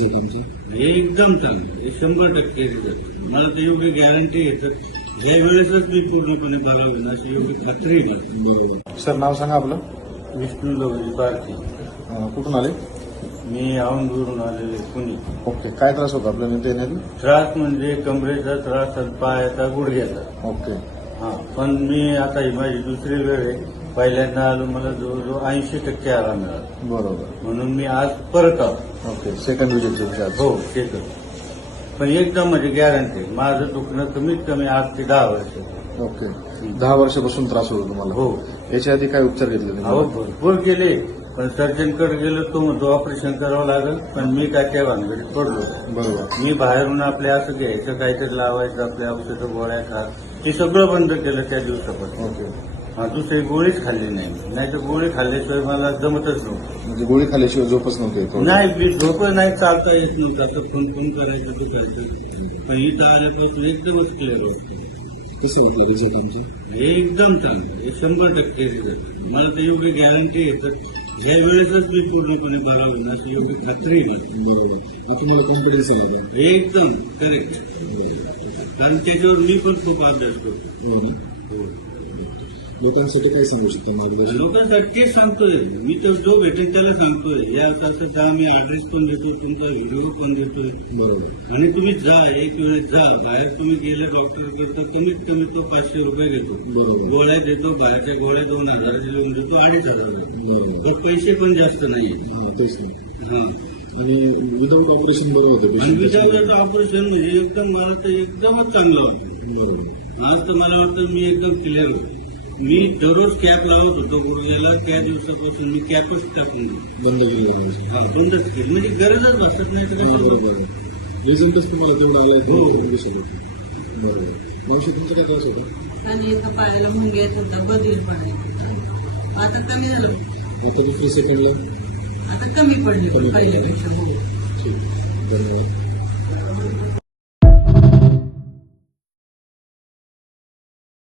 Result तुमचे? हे एकदम चांगलं, हे 100% रिझल्ट. मला तर एवढी गॅरंटी आहे तर ज्या वेळेसच मी पूर्णपणे बरा होईल अशी एवढी खात्री आहे मला. बरोबर. सर नाव सांगा आपलं. विष्णू लवजी पारखी. कुठून आले? मी औंधवरून आलेले पुणे. ओके. काय त्रास होता आपल्याला नेमकं येण्यात? त्रास म्हणजे कमरेचा त्रास आणि पायाचा, गुडघ्याचा. ओके. हा, पण मी आता ही माझी दुसरी वेळ आहे. पहिल्यांदा आलो, मला जवळजवळ 80% आराम मिळाला. बरोबर. म्हणून मी आज परत आलो. ओके. सेकंड विजिट तुमची आज? हो, ठीक आहे. पण एकदम म्हणजे गॅरंटी माझं दुखणं कमीत कमी 8 ते 10 वर्ष. ओके. 10 वर्षापासून त्रास होतो तुम्हाला? हो. याच्या आधी काय उपचार घेतले तुम्ही? हो, भरपूर केले, पण सर्जनकडे गेलो तो म्हणतो ऑपरेशन करावं लागेल. पण मी काय त्या भानगडीत पडलो. बरोबर. मी बाहेरून आपले असं घ्यायचं, काहीतरी लावायचं, आपल्या औषधं गोळ्या खा, हे सगळं बंद केलं त्या दिवसापासून. ओके. दुसरी गोळीच खाल्ली नाही, नाही तर गोळी खाल्ल्याशिवाय मला जमतच नव्हतं. म्हणजे गोळी खाल्ल्याशिवाय झोपच नव्हते? नाही, मी झोप नाही, चालता येत नव्हतं. आता फोन करायचं ते करायचं. पण इथं आल्यापासून एकदमच क्लिअर होतं. कसे होते रिझल्ट तुमचे? हे एकदम चांगलं, हे 100% रिझल्ट. मला तर एवढी गॅरंटी आहे तर ज्या वेळेसच मी पूर्णपणे बरा होईल अशी एवढी खात्री आहे मला. बरोबर. तुम्हाला कॉन्फिडन्स आहे का? हे एकदम करेक्ट. कारण त्याच्यावर मी पण खूप अभ्यास करतो. हो. लोकांसाठी काय सांगू शकता मार्गदर्शन? लोकांसाठी तेच सांगतोय मी, तर जो भेटेल त्याला सांगतोय. या तासाचा मी ऍड्रेस पण देतो, तुमचा व्हिडिओ पण देतोय. बरोबर. आणि तुम्ही जा, एक वेळेस जा. बाहेर तुम्ही गेले डॉक्टर करता, कमीत कमी तो 500 रुपये घेतो. बरोबर. गोळ्या देतो, बाहेरच्या गोळ्या 2000 लिहून देतो, 2500 बरोबर. पण पैसे पण जास्त नाहीये. तेच नाही. हा, आणि विदाऊट ऑपरेशन बरं होतं? विदाऊट ऑपरेशन म्हणजे एकदम मला तर एकदमच चांगलं वाटतं. बरोबर. आज तर मला वाटतं मी एकदम क्लिअर होतो. मी दररोज कॅप लावत होतो गुडघ्याला, त्या दिवसापासून मी कॅपच टाकून बंद केलं? बंदच केली, म्हणजे गरजच भासत नाही. बरोबर. रिझल्टच तुम्हाला तेवढा आलाय? हो. बरोबर. मावशी तुमचं काय त्रास होता? आणि एका पायाला मुंग्या येत होता, बदली पडायला. आता कमी झालं. आता दुसऱ्या सेकंडला आता कमी पडली पहिल्यापेक्षा. हो. ठीक. धन्यवाद.